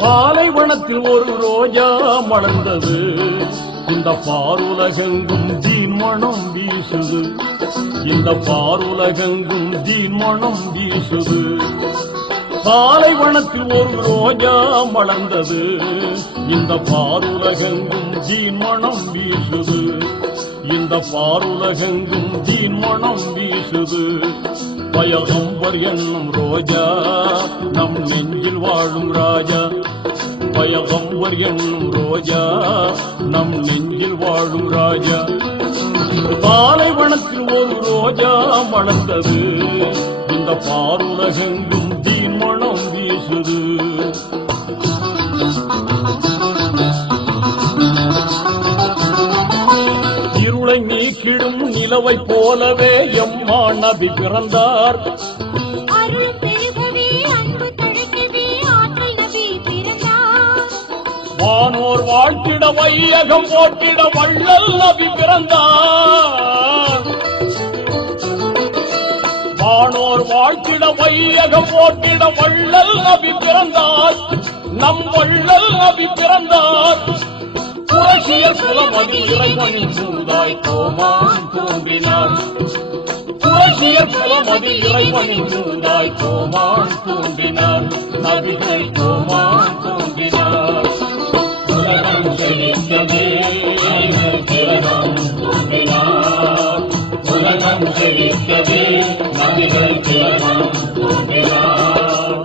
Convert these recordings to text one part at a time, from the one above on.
பாலைவனத்தில் ஒரு ரோஜா மலர்ந்தது, இந்த பாருலகெங்கும் தீன் மணம் வீசுது, இந்த பாருலகெங்கும் தீன் மணம் வீசுது. பாலைவனத்தில் ஒரு ரோஜா மலர்ந்தது, இந்த பாருலகெங்கும் தீன் மணம் வீசுது, இந்த பாருலகெங்கும் தீன் மணம் வீசுது. பயகம்பர் என்னும் ரோஜா நம் நெஞ்சில் வாழும் ராஜா, பயகம்பர் என்னும் ரோஜா நம் நெஞ்சில் வாழும் ராஜா. பாலைவனத்தில் ஒரு ரோஜா மலர்ந்தது, இந்த பாருலகெங்கும் தீன் மணம் வீசுது. இருளை நீக்கிடும் நிலவை போலவே எம்மா நபி பிறந்தார், வானோர் வாழ்த்திட வையகம் போட்டிட வள்ளல் நபி பிறந்தார், வானோர் வாழ்த்திட வையகம் போட்டிட வள்ளல் நபி பிறந்தார், நம் வள்ளல் நபி பிறந்தார். புரட்சியர் குலமதி இறைவனின் சூதாய் கோமான் தோன்றினார், புரட்சியர் குலமதி இறைவனின் சூதாய் கோமான் தோன்றினார், நபிகள் கோமான் தோன்றினார். உலகம் செழிக்கவே திலகம் தோன்றினார், உலகம் செழிக்கவே நபிகள் திலகம் தோன்றினார்.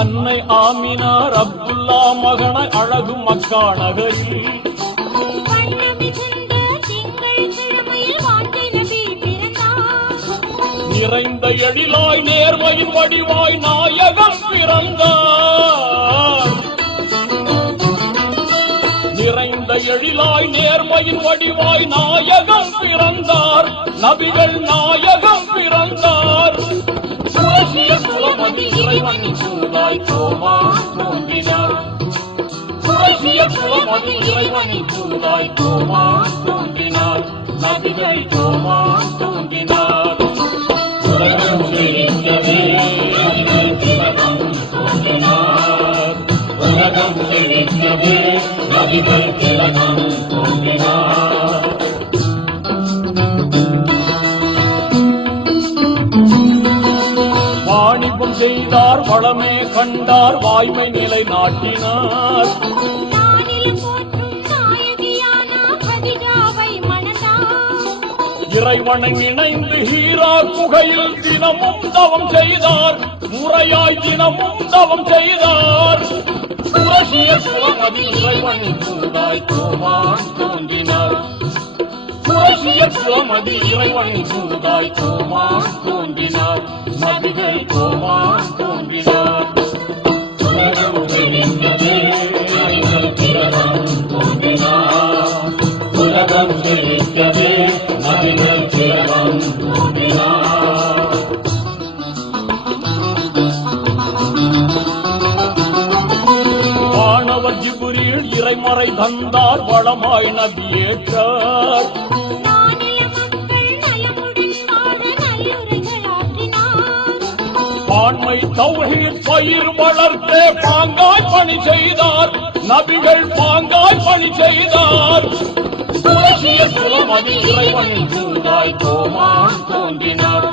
அன்னை ஆமினார் அப்துல்லா மகனை அழகு மக்கா நகரில், நிறைந்த எழிலாய் நேர்மையின் வடிவாய் நாயகம் பிறந்தார், நிறைந்த எழிலாய் நேர்மையின் வடிவாய் நாயகம் பிறந்தார், நபிகள் நாயகம் பிறந்தார். புரட்சியர் குலமதி இறைவனின் சூதாய் கோமான் தோன்றினார், புரட்சியர் குலமதி இறைவனின் சூதாய் கோமான் தோன்றினார், நபிகள் கோமான் தோன்றினார். உலகம் செழிக்கவே திலகம் தோன்றினார், உலகம் செழிக்கவே நபிகள் திலகம் தோன்றினார். வாணிபம் செய்தார், வளமே கண்டார், வாய்மை நிலை நாட்டினார், இறைவனை இணைந்து ஹீரா குகையில் தினமும் தவம் செய்தார், முறையாய் தினமும் தவம் செய்தார். புரட்சியர் குலமதி இறைவனின் சூதாய் கோமான் தோன்றினார், புரட்சியர் குலமதி இறைவனின் சூதாய் கோமான் தோன்றினார், நபிகள் கோமான் தோன்றினார். உலகம் செழிக்கவே திலகம் தோன்றினார், உலகம் செழிக்கவே நபிகள் திலகம் தோன்றினார். வானவர் ஜிப்ரீல் இறைமறை தந்தார், வளமாய் நபியேற்றார், பான்மை தௌஹீத் பயிர் வளர்த்தே பாங்காய் பணி செய்தார், நபிகள் பாங்காய் பணி செய்தார். புரட்சியர் குலமதி இறைவனின் சூதாய் கோமான் தோன்றினார்,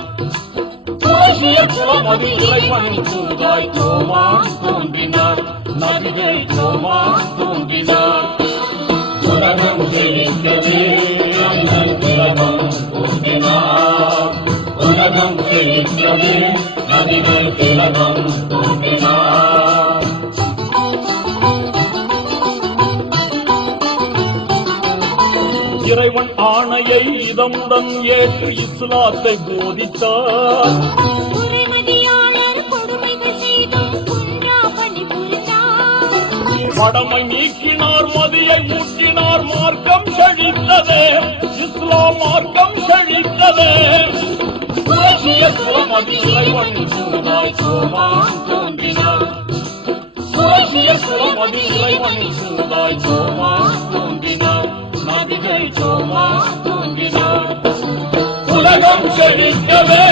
புரட்சியர் குலமதி இறைவனின் சூதாய் கோமான் தோன்றினார், நபிகள் கோமான் தோன்றினார். உலகம் செழிக்கவே திலகம் தோன்றினார், உலகம் செழிக்கவே நபிகள் திலகம் தோன்றினார். இறைவன் ஆணையை இதமுடன் ஏற்று இஸ்லாத்தை போதித்தார், படமை நீக்கினார், மதியை ஊற்றினார், மார்க்கம் செழித்ததே, இஸ்லாம் மார்க்கம் செழித்ததே. புரட்சியர் குலமதி இறைவனின் சூதாய் கோமான் தோன்றினார், புரட்சியர் குலமதி இறைவனின் சூதாய் கோமான் தோன்றினார், நபிகள் கோமான் தோன்றினார். உலகம் செழிக்கவே